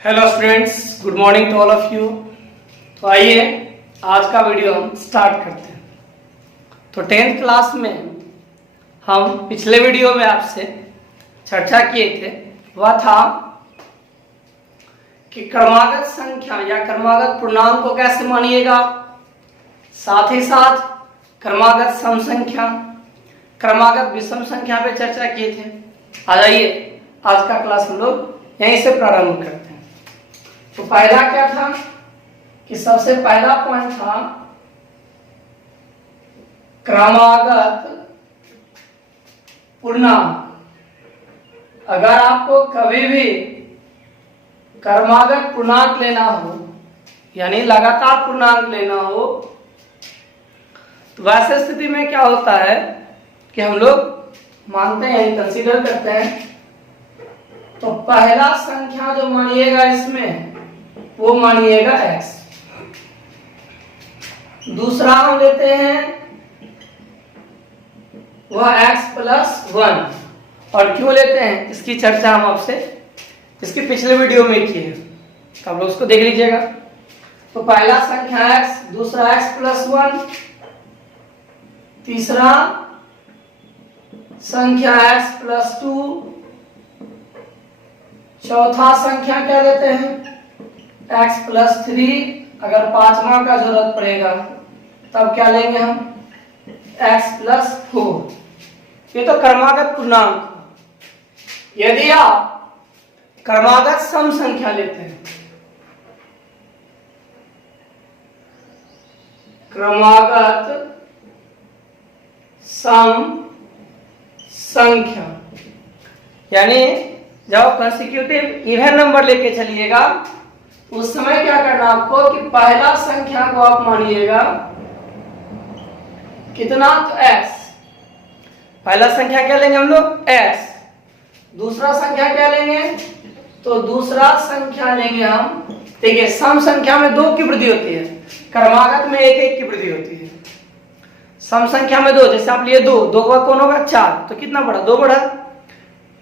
Hello students, good morning to all of you. तो आइए आज का वीडियो हम स्टार्ट करते हैं। तो 10th क्लास में हम पिछले वीडियो में आपसे चर्चा किए थे, वह था कि क्रमागत संख्या या क्रमागत पूर्णांक को कैसे मानिएगा, साथ ही साथ क्रमागत सम संख्या, क्रमागत विषम संख्या पे चर्चा किए थे। आ जाइए आज का क्लास हम लोग यहीं से प्रारंभ करते हैं। तो पहला क्या था कि सबसे पहला पॉइंट था क्रमागत पूर्णांक। अगर आपको कभी भी क्रमागत पूर्णांक लेना हो यानी लगातार पूर्णांक लेना हो, तो वैसे स्थिति में क्या होता है कि हम लोग मानते हैं, कंसीडर करते हैं, तो पहला संख्या जो मानिएगा इसमें वो मानिएगा x। दूसरा हम लेते हैं वह x प्लस 1। और क्यों लेते हैं इसकी चर्चा हम आपसे इसके पिछले वीडियो में की है, तो आप लोग उसको देख लीजिएगा। तो पहला संख्या x, दूसरा x प्लस 1, तीसरा संख्या x प्लस 2, चौथा संख्या क्या लेते हैं x प्लस 3। अगर पांचवा का जरूरत पड़ेगा तब क्या लेंगे हम x प्लस 4। ये तो क्रमागत पूर्णांक। यदि आप क्रमागत सम संख्या लेते हैं, क्रमागत सम संख्या यानी जब कंसेक्यूटिव इवन नंबर लेके चलिएगा, उस समय क्या करना आपको कि पहला संख्या को आप मानिएगा कितना, तो x। पहला संख्या क्या लेंगे हम लोग x। दूसरा संख्या क्या लेंगे, तो दूसरा संख्या लेंगे हम, देखिए सम संख्या में 2 की वृद्धि होती है, क्रमागत में 1 की वृद्धि होती है। सम संख्या में 2, जैसे आप लिए 2 का कौन होगा 4, तो कितना बढ़ा 2 बढ़ा,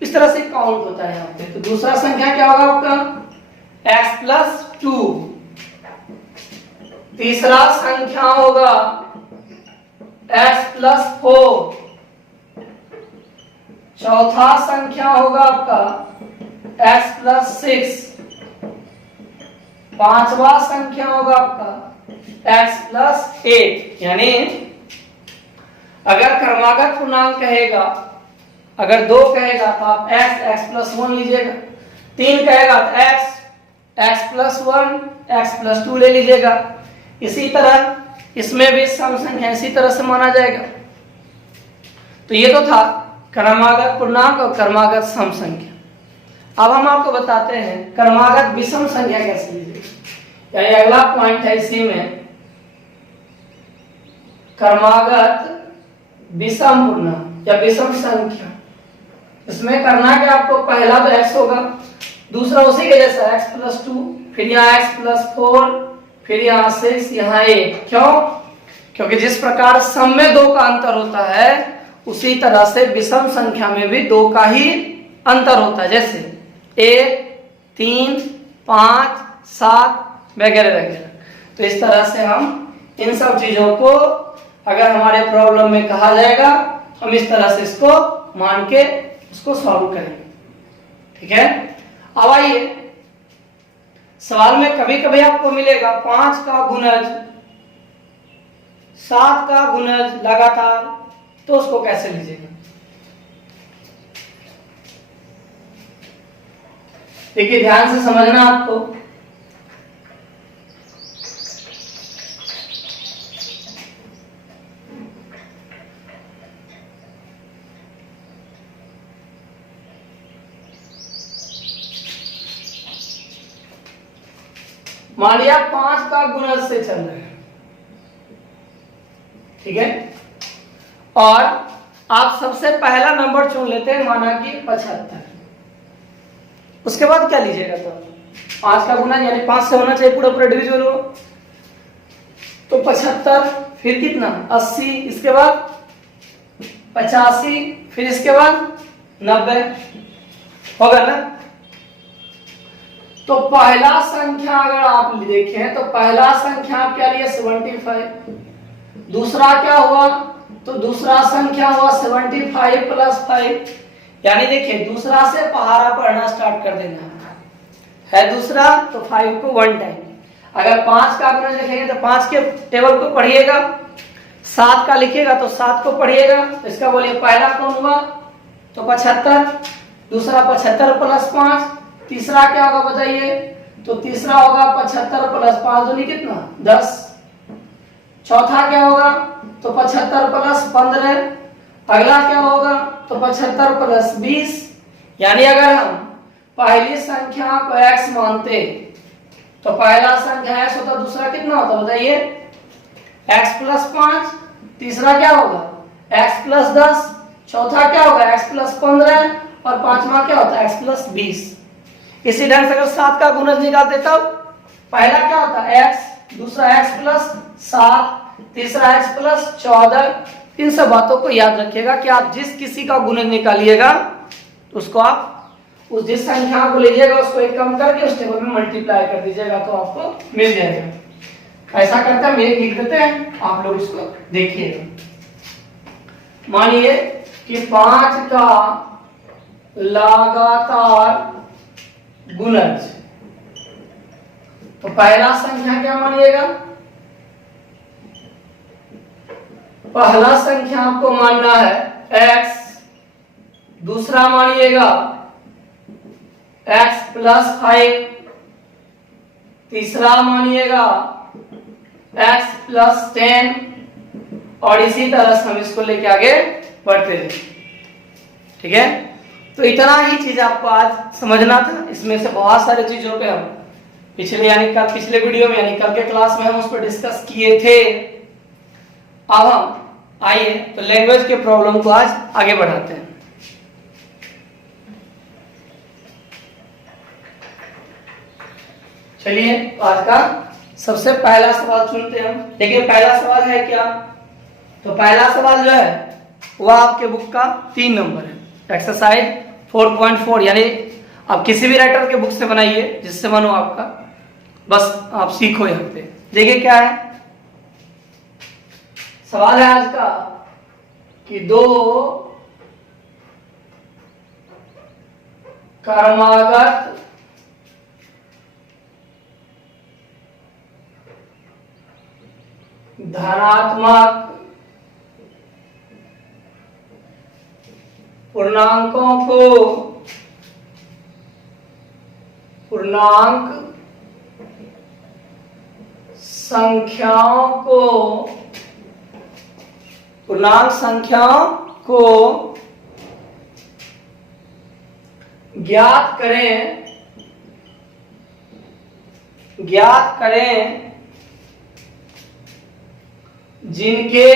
इस तरह से काउंट होता है यहाँ पे। तो दूसरा संख्या क्या होगा आपका x प्लस 2। तीसरा संख्या होगा x प्लस 4। चौथा संख्या होगा आपका x प्लस 6। पांचवा संख्या होगा आपका x प्लस 8। यानी अगर क्रमागत पूर्णांक कहेगा, अगर 2 कहेगा तो आप x प्लस 1 लीजिएगा, 3 कहेगा तो x प्लस 1, x प्लस 2 ले लीजिएगा। इसी तरह इसमें भी सम संख्या इसी तरह से माना जाएगा। तो ये तो था क्रमागत पूर्णांक और क्रमागत सम संख्या। अब हम आपको बताते हैं क्रमागत विषम संख्या कैसे लीजिएगा, यानी अगला पॉइंट है इसी में क्रमागत विषम पूर्णांक या विषम संख्या। इसमें करना क्या आपको, पहला तो x होगा, दूसरा उसी के जैसा x प्लस 2, फिर यहाँ x प्लस 4, फिर यहाँ 6, यहाँ 8। क्यों? क्योंकि जिस प्रकार सम में 2 का अंतर होता है, उसी तरह से विषम संख्या में भी 2 का ही अंतर होता है, जैसे 1, 3, 5, 7 वगैरह वगैरह। तो इस तरह से हम इन सब चीजों को अगर हमारे प्रॉब्लम में कहा जाएगा, हम इस तरह से इसको मान के उसको सॉल्व करेंगे। ठीक है, अब आइए सवाल में कभी कभी आपको मिलेगा 5 का गुणज 7 का गुणज लगातार, तो उसको कैसे लीजिएगा। देखिए ध्यान से समझना आपको। मान लिया 5 का गुणज से चल रहे हैं, ठीक है, और आप सबसे पहला नंबर चुन लेते हैं, माना कि 75। उसके बाद क्या लीजिएगा, तो 5 का गुणज यानी 5 से होना चाहिए, पूरा पूरा डिविजिबल हो, तो 75, फिर कितना 80, इसके बाद 85, फिर इसके बाद 90 होगा ना। तो पहला संख्या अगर आप देखें तो पहला संख्या क्या लिए 75, दूसरा क्या हुआ तो दूसरा संख्या हुआ 75 प्लस 5, यानी देखिए दूसरा से पहाड़ा पढ़ना स्टार्ट कर देना है दूसरा, तो 5 को 1 टाइम। अगर 5 का गुणज लिखेंगे तो 5 के टेबल को पढ़िएगा, 7 का लिखिएगा तो 7 को पढ़िएगा। तो इसका बोलिए पहला कौन हुआ तो 75, दूसरा 75 प्लस 5, तीसरा क्या होगा बताइए, तो तीसरा होगा 75 प्लस 5 दूनी कितना 10, चौथा क्या होगा तो 75 प्लस 15, अगला क्या होगा तो 75 प्लस 20। यानी अगर हम पहली संख्या को x मानते तो पहला संख्या x होता, दूसरा कितना होता बताइए x प्लस 5, तीसरा क्या होगा x प्लस 10, चौथा क्या होगा x प्लस 15 और पांचवा क्या होता है x प्लस 20। इसी ढंग से अगर 7 का गुणज निकालते तब पहला क्या होता है x, दूसरा x प्लस 7, तीसरा x प्लस 14। इन सब बातों को याद रखिएगा कि आप जिस किसी का गुणज निकालिएगा उसको आप उस जिस संख्या को लीजिएगा उसको एक कम करके उस टेबल में मल्टीप्लाई कर दीजिएगा तो आपको मिल जाएगा। ऐसा करते हैं, एक लिख देते हैं, आप लोग इसको देखिएगा। मानिए कि 5 का लगातार गुणज, तो पहला संख्या क्या मानिएगा, पहला संख्या आपको मानना है x, दूसरा मानिएगा x प्लस 5, तीसरा मानिएगा x प्लस 10 और इसी तरह से हम इसको लेके आगे बढ़ते हैं। ठीक है, तो इतना ही चीज आपको आज समझना था। इसमें से बहुत सारे चीजों पे हम पिछले वीडियो में यानी कल के क्लास में हम उस पर डिस्कस किए थे। अब हम आइए तो लैंग्वेज के प्रॉब्लम को आज आगे बढ़ाते हैं। चलिए आज का सबसे पहला सवाल चुनते हैं हम। देखिए पहला सवाल है क्या, तो पहला सवाल जो है वह आपके बुक का 3 नंबर है, एक्सरसाइज 4.4, यानी आप किसी भी राइटर के बुक से बनाइए जिससे मन हो आपका, बस आप सीखो। यहाँ पे देखिए क्या है सवाल है आज का कि 2 क्रमागत धनात्मक पूर्णांक संख्याओं को ज्ञात करें जिनके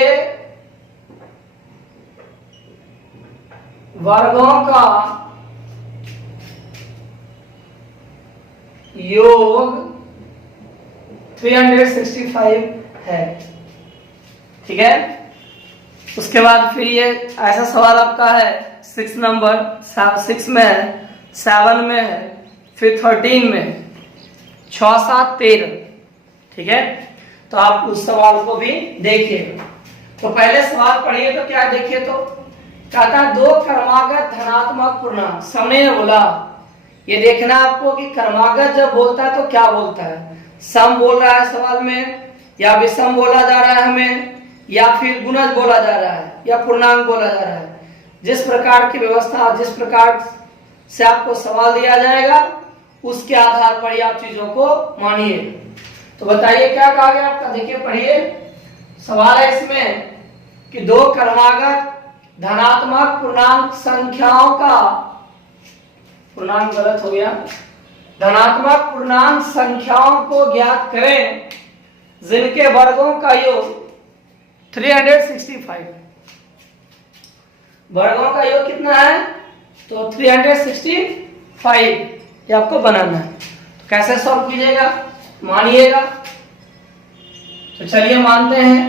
वर्गों का योग 365 है। ठीक है, उसके बाद फिर ये ऐसा सवाल आपका है 6 नंबर, 6 में है, 7 में है, फिर 13 में, 6, 7, 13। ठीक है, तो आप उस सवाल को भी देखिएगा। तो पहले सवाल पढ़िए तो क्या देखिए, तो कहता है 2 क्रमागत धनात्मक पूर्णांक। सामने ने बोला ये देखना आपको कि क्रमागत जब बोलता है तो क्या बोलता है, सम बोल रहा है सवाल में, या विषम बोला जा रहा है हमें, या फिर गुणज बोला जा रहा है, या पूर्णांक बोला जा रहा है। जिस प्रकार की व्यवस्था, जिस प्रकार से आपको सवाल दिया जाएगा उसके आधार पर ही आप चीजों को मानिए। तो बताइए क्या कहा गया आपका, देखिए पढ़िए सवाल है इसमें कि 2 क्रमागत धनात्मक पूर्णांक संख्याओं का, पूर्णांक गलत हो गया, धनात्मक पूर्णांक संख्याओं को ज्ञात करें जिनके वर्गों का योग 365। वर्गों का योग कितना है तो 365, ये आपको बनाना है। तो कैसे सॉल्व कीजिएगा, मानिएगा। तो चलिए मानते हैं,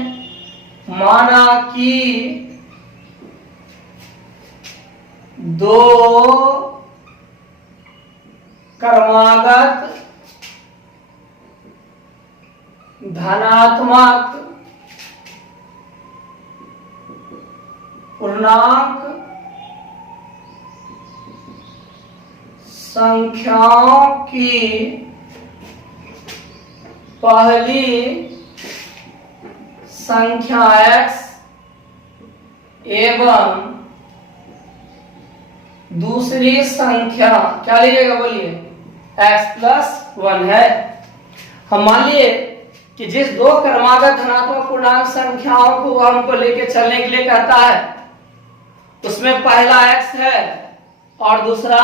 माना कि 2 क्रमागत धनात्मक पूर्णांक संख्याओं की पहली संख्या x एवं दूसरी संख्या क्या लीजिएगा बोलिए x+1 है। हम मान लिए कि जिस दो क्रमागत धनात्मक पूर्णांक संख्याओं को हमको लेके चलने के लिए कहता है उसमें पहला x है और दूसरा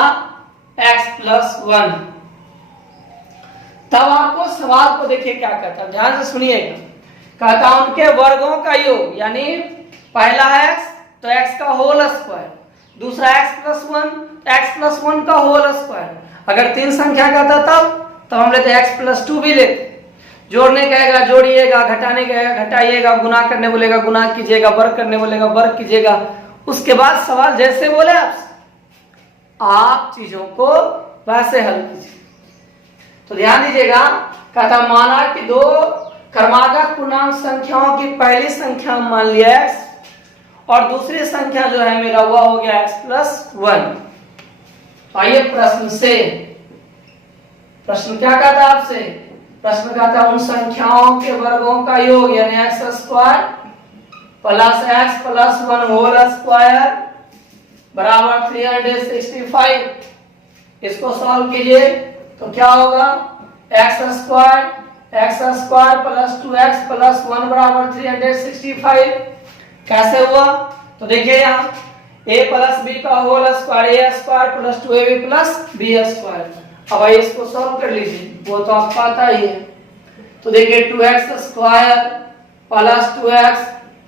x+1। तब आपको सवाल को देखिए क्या कहता है, ध्यान से सुनिएगा। कहता उनके वर्गों का योग, यानी पहला x तो x का होल स्क्वायर, दूसरा x+1 x+1 का होल स्क्वायर। अगर तीन संख्या कहता तब हम लेते x+2 भी लेते। जोड़ने कहेगा जोड़िएगा, घटाने कहेगा घटाइएगा, गुना करने बोलेगा गुना कीजिएगा, वर्ग करने बोलेगा वर्ग कीजिएगा। उसके बाद सवाल जैसे बोले आप चीजों को वैसे हल कीजिए। तो ध्यान दीजिएगा, कहता माना कि दो क्रमागत पूर्णांक संख्याओं की पहली संख्या मान लिया x और दूसरी संख्या जो है मेरा हुआ हो गया x+1। आइए प्रश्न क्या कहता है आपसे? प्रश्न कहता है उन संख्याओं के वर्गों का योग यानी x² plus x+1 whole square बराबर 365। इसको सॉल्व कीजिए तो क्या होगा x² प्लस 2x प्लस 1 बराबर 365। कैसे हुआ? तो देखिए यहाँ a प्लस b का whole square a² plus 2ab plus b²। अब आइए इसको सॉल्व कर लीजिए, वो तो आपको आता ही है। तो देखिए 2x² plus 2x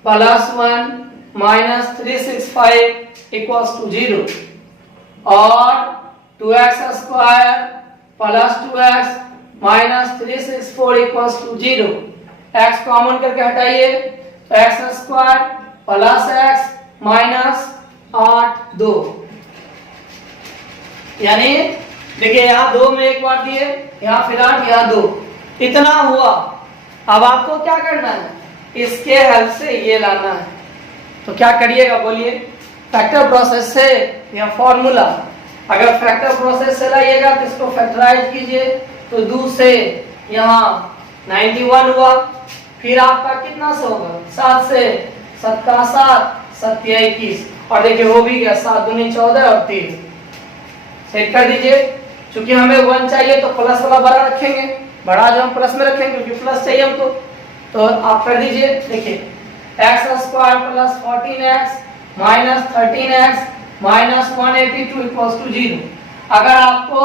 plus 1 minus 365 equals to 0 और 2x² plus 2x minus 364 equals to 0। x common करके हटाइए तो x² प्लस x माइनस 8 2, यानी देखिए यहाँ 2 में एक बार दिए, यहाँ फिर 8 यहाँ 2, इतना हुआ। अब आपको क्या करना है? इसके हल से ये लाना है। तो क्या करिएगा बोलिए? फैक्टर प्रोसेस से या फॉर्मूला। अगर फैक्टर प्रोसेस से लाइएगा तो इसको फैक्टराइज कीजिए तो 2 से यहाँ 91 हुआ, फिर आपका कितना से होगा 7 से 7 का 7 7 21 और देखिए हो भी गया 7 दूनी 14 और 3 सेट कर दीजिए। क्योंकि हमें 1 चाहिए तो प्लस वाला बड़ा रखेंगे, बड़ा जो हम प्लस में रखेंगे क्योंकि प्लस चाहिए हमको। तो आप कर दीजिए, देखिए x² plus 14x minus 13x minus 182 equals to 0। अगर आपको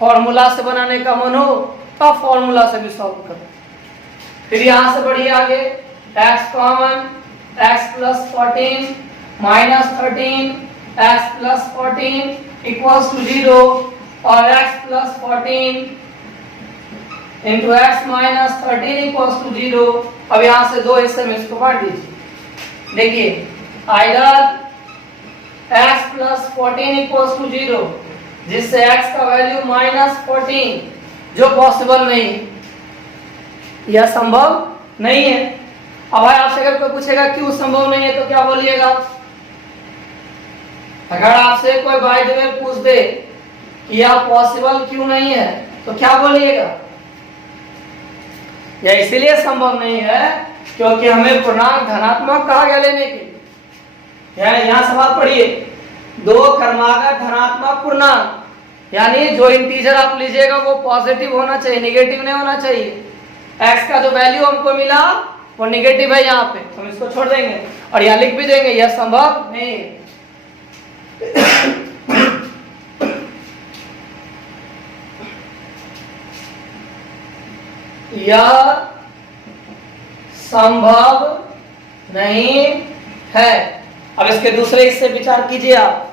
फॉर्मूला से बनाने का मन हो तो आप फॉर्मूला से भी सॉल्व करो। फिर यहाँ से बढ़िए आगे x common x plus 14 minus 13 x plus 14 equals to 0 और x plus 14 into x minus 13 equals to 0। अब यहाँ से 2 हिस्से में इसको बांट दीजिए। देखिए either x plus 14 equals to 0 जिससे x का वैल्यू माइनस 14 जो पॉसिबल नहीं, यह संभव नहीं है। अब आपसे अगर कोई पूछेगा क्यों संभव नहीं है तो क्या बोलिएगा? अगर आपसे कोई बाय द वे पूछ दे कि यह पॉसिबल क्यों नहीं है तो क्या बोलिएगा? यह इसलिए संभव नहीं है क्योंकि हमें पूर्णांक धनात्मक कहा गया लेने के। यहाँ सवाल पढ़िए, दो क्रमागत धनात्मक पूर्णांक यानी जो इंटीजर आप लीजिएगा वो पॉजिटिव होना चाहिए, नेगेटिव नहीं होना चाहिए। x का जो वैल्यू हमको मिला वो नेगेटिव है, यहाँ पे हम इसको छोड़ देंगे और यहाँ लिख भी देंगे यह संभव नहीं है। यह संभव नहीं है। अब इसके दूसरे हिस्से विचार कीजिए आप।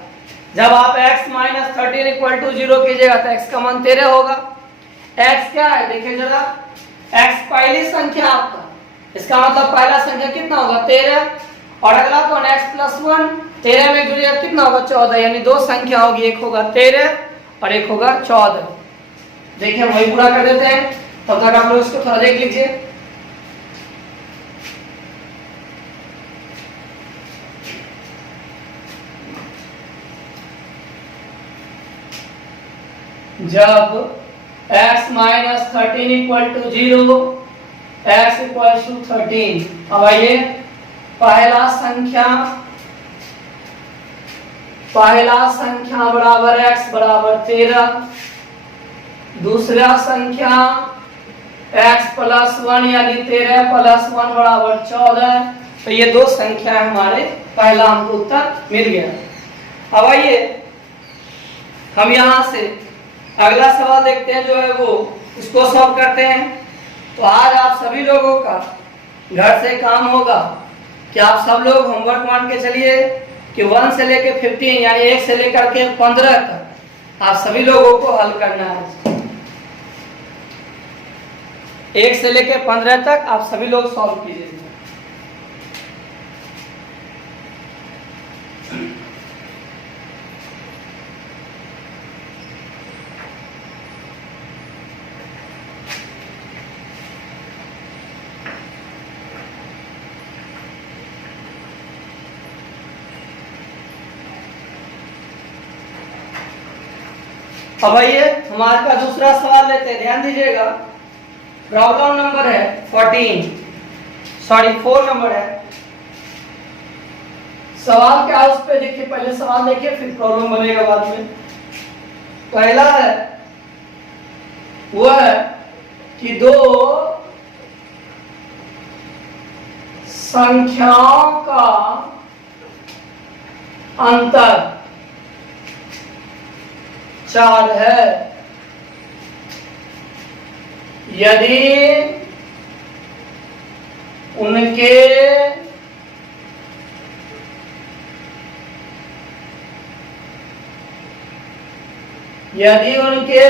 जब आप x माइनस 13 इक्वल टू 0 कीजिएगा तो x का मान 13 होगा। x क्या है देखिए जरा, x पहली संख्या आपका, इसका मतलब पहला संख्या कितना होगा 13 और अगला कौन x प्लस 1, 13 में जुड़ेगा कितना होगा 14, यानी दो संख्या होगी, एक होगा 13 और एक होगा 14। देखिए हम वही पूरा कर देते हैं। तब तक आप लोग इसको थोड़ा देख लीजिए। जब x minus 13 equal to 0, x equal to 13। अब आइए पहला संख्या बराबर x बराबर 13, दूसरा संख्या x प्लस 1 यानी 13 प्लस 1 बराबर 14। तो ये दो संख्या हमारे पहला हमको उत्तर मिल गया। अब आइए हम यहां से अगला सवाल देखते हैं, जो है वो इसको सॉल्व करते हैं। तो आज आप सभी लोगों का घर से काम होगा कि आप सब लोग होमवर्क मान के चलिए कि 1 से लेके 15 यानी 1 से लेकर के 15 तक आप सभी लोगों को हल करना है। 1 से लेके 15 तक आप सभी लोग सॉल्व कीजिए। अब आइए हमारे का दूसरा सवाल लेते हैं, ध्यान दीजिएगा। प्रॉब्लम नंबर है 4 नंबर है। सवाल क्या है उस पे देखिए, पहले सवाल देखिए फिर प्रॉब्लम बनेगा बाद में। पहला है वो है कि दो संख्याओं का अंतर 4 है यदि उनके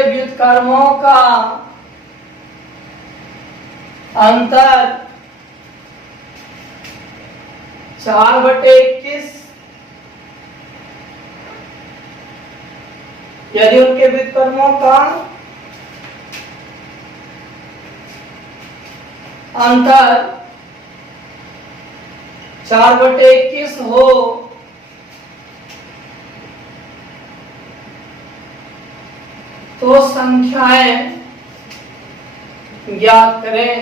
व्युत्क्रमों का अंतर 4/21, यदि उनके व्युत्क्रमों का अंतर 4/21 हो तो संख्याएं ज्ञात करें।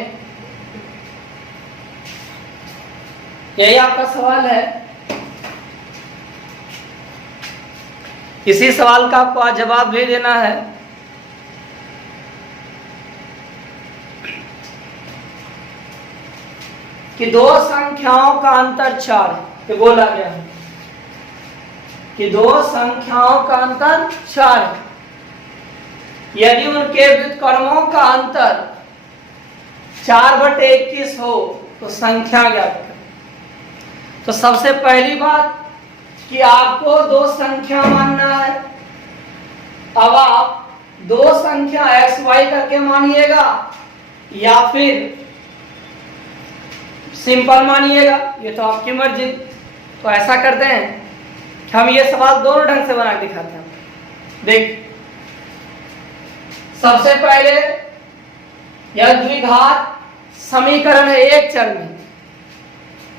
यही आपका सवाल है। इसी सवाल का आपको आज जवाब भी देना है। कि दो संख्याओं का अंतर 4 है, बोला गया है कि दो संख्याओं का अंतर 4 है यदि उनके व्युत्क्रमों का अंतर 4/21 हो तो संख्या ज्ञात करें। तो सबसे पहली बात कि आपको दो संख्या मानना है। अब आप दो संख्या x y करके मानिएगा या फिर सिंपल मानिएगा, ये तो आपकी मर्जी। तो ऐसा करते हैं कि हम ये सवाल दोनों ढंग से बना के दिखाते हैं। देख, सबसे पहले यह द्विघात समीकरण है एक चर में।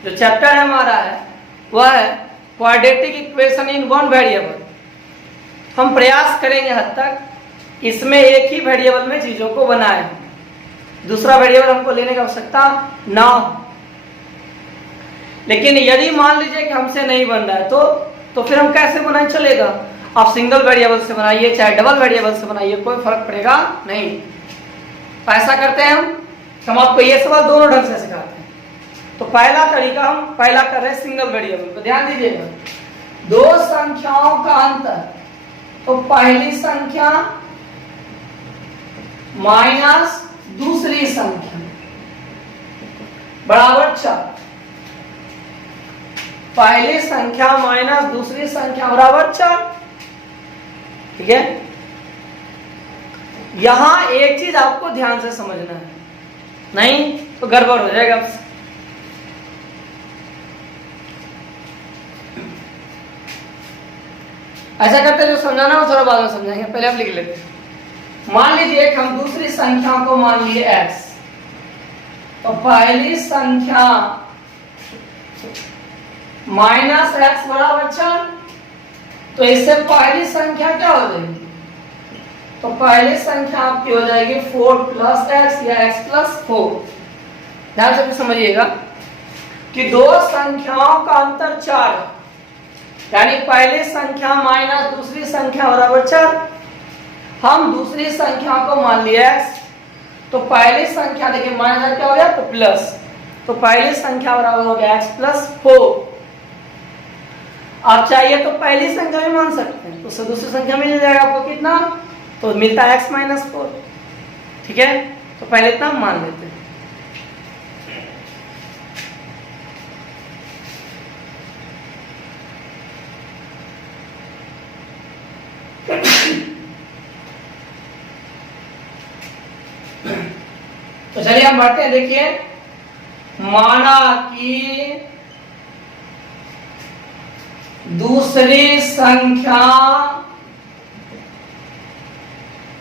जो चैप्टर हमारा है वह है quadratic equation in one variable. हम प्रयास करेंगे हद तक इसमें एक ही वेरिएबल में चीजों को बनाएं, दूसरा वेरिएबल हमको लेने की आवश्यकता ना हो। लेकिन यदि मान लीजिए कि हमसे नहीं बन रहा है तो फिर हम कैसे बनाए चलेगा। आप सिंगल वेरिएबल से बनाइए चाहे डबल वेरिएबल से बनाइए, कोई फर्क पड़ेगा नहीं। ऐसा करते हैं हम आपको ये सवाल दोनों ढंग से सिखाते हैं। तो पहला तरीका हम पहला कर रहे हैं सिंगल वेरिएबल को। ध्यान दीजिएगा, दो संख्याओं का अंतर, तो पहली संख्या माइनस दूसरी संख्या बराबर 4। पहली संख्या माइनस दूसरी संख्या बराबर 4। ठीक है, यहां एक चीज आपको ध्यान से समझना है, नहीं तो गड़बड़ हो जाएगा। ऐसा करते जो समझाना हो थोड़ा बाद में समझाएंगे, पहले आप लिख लेते हैं। मान लीजिए कि हम दूसरी संख्या को मान लिए x, तो पहली संख्या माइनस एक्स बराबर 4, तो इससे पहली संख्या क्या हो जाएगी? तो पहली संख्या आपकी हो जाएगी 4 प्लस एक्स या x प्लस 4। ध्यान से समझिएगा कि दो संख्याओं का अंतर 4 है, यानी पहली संख्या माइनस दूसरी संख्या बराबर 4। हम दूसरी संख्या को मान लिया x, तो पहली संख्या देखिए माइनस क्या हो गया तो प्लस, तो पहली संख्या बराबर हो गया x प्लस 4। आप चाहिए तो पहली संख्या भी मान सकते हैं, तो उससे दूसरी संख्या मिल जाएगा आपको कितना, तो मिलता है x माइनस 4। ठीक है, तो पहले इतना मान लेते हैं। तो चलिए हम बढ़ते हैं। देखिए, माना कि दूसरी संख्या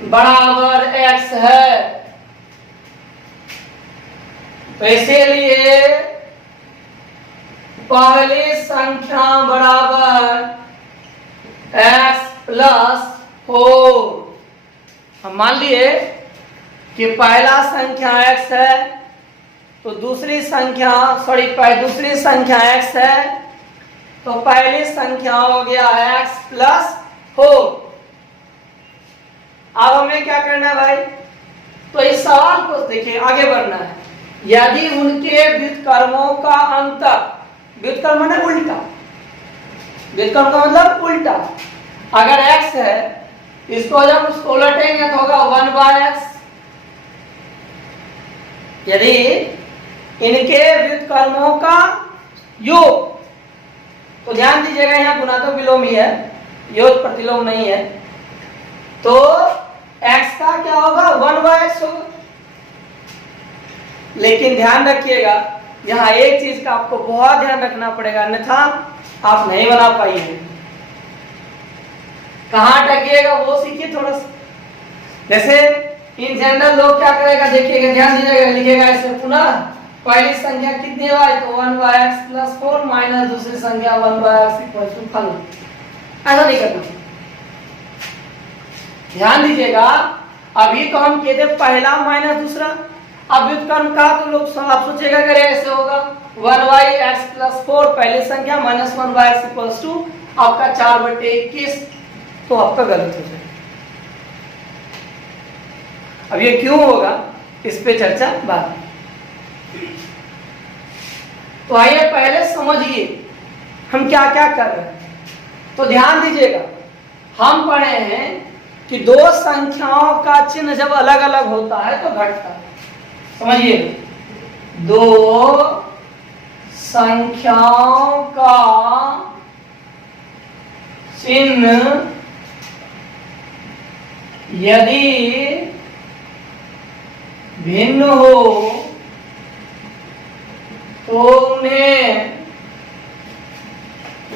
बराबर x है, तो इसीलिए पहली संख्या बराबर x प्लस 4। हम मान लिए कि पहला संख्या x है, तो दूसरी संख्या दूसरी संख्या x है, तो पहली संख्या हो गया x प्लस 4। अब हमें क्या करना है भाई, तो इस सवाल को देखिए आगे बढ़ना है। यदि उनके व्युत्क्रमों का अंतर, व्युत्क्रम माने उल्टा, व्युत्क्रम का मतलब उल्टा, अगर x है इसको जब उसको उलटेंगे तो होगा 1/x। यदि इनके व्युत्क्रमों का योग, तो ध्यान दीजिएगा यहाँ गुना तो विलोम ही है, योग प्रतिलोम नहीं है, तो x का क्या होगा 1/x होगा। लेकिन ध्यान रखिएगा यहाँ एक चीज का आपको बहुत ध्यान रखना पड़ेगा, अन्यथा आप नहीं बना पाएंगे। कहाँ अटकिएगा वो सीखिए थोड़ा सा। जैसे इन जनरल लोग क्या करेगा, देखिएगा ध्यान दीजिएगा, लिखेगा ऐसे पुनः पहली संख्या कितनी है तो 1/x प्लस 4 माइनस दूसरी संख्या 1/x इक्वल टू फल। ऐसा नहीं करना, ध्यान दीजिएगा। अभी तो हम कहते पहला माइनस दूसरा, अब व्युत्क्रम का तो लोग आप सोचेगा करे ऐसे होगा 1/x प्लस 4 पहली संख्या माइनस 1/x इक्वल टू आपका 4/21, तो आपका गलत हो जाएगा। अब ये क्यों होगा इस पे चर्चा बाद। तो आइए पहले समझिए हम क्या क्या कर रहे हैं। तो ध्यान दीजिएगा, हम पढ़े हैं कि दो संख्याओं का चिन्ह जब अलग अलग होता है तो घटता है। समझिए, दो संख्याओं का चिन्ह यदि भिन्न हो तो उन्हें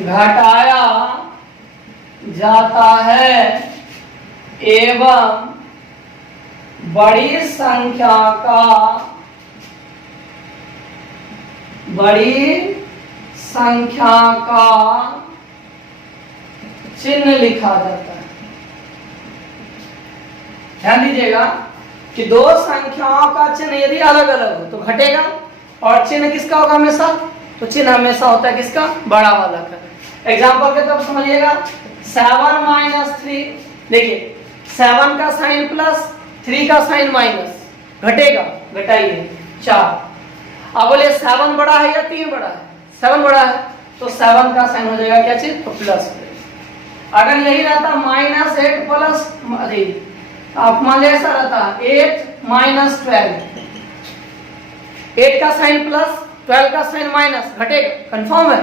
घटाया जाता है एवं बड़ी संख्या का चिन्ह लिखा जाता है। ध्यान दीजिएगा कि दो संख्याओं का चिन्ह यदि अलग अलग हो तो घटेगा, और चिन्ह किसका होगा हमेशा, तो चिन्ह हमेशा होता है किसका, बड़ा वाला का। एग्जांपल के तौर समझिएगा 7 - 3, देखिए 7 का साइन प्लस 3 का साइन माइनस, घटेगा, घटाइए 4। अब बोले 7 बड़ा है या 3 बड़ा है, 7 बड़ा है, तो 7 का साइन हो जाएगा क्या चीज, तो प्लस। अगर यही रहता -8 प्लस, आप मान लिया ऐसा रहता 8 - 12, 8 का साइन प्लस 12 का साइन माइनस, घटेगा, कंफर्म है।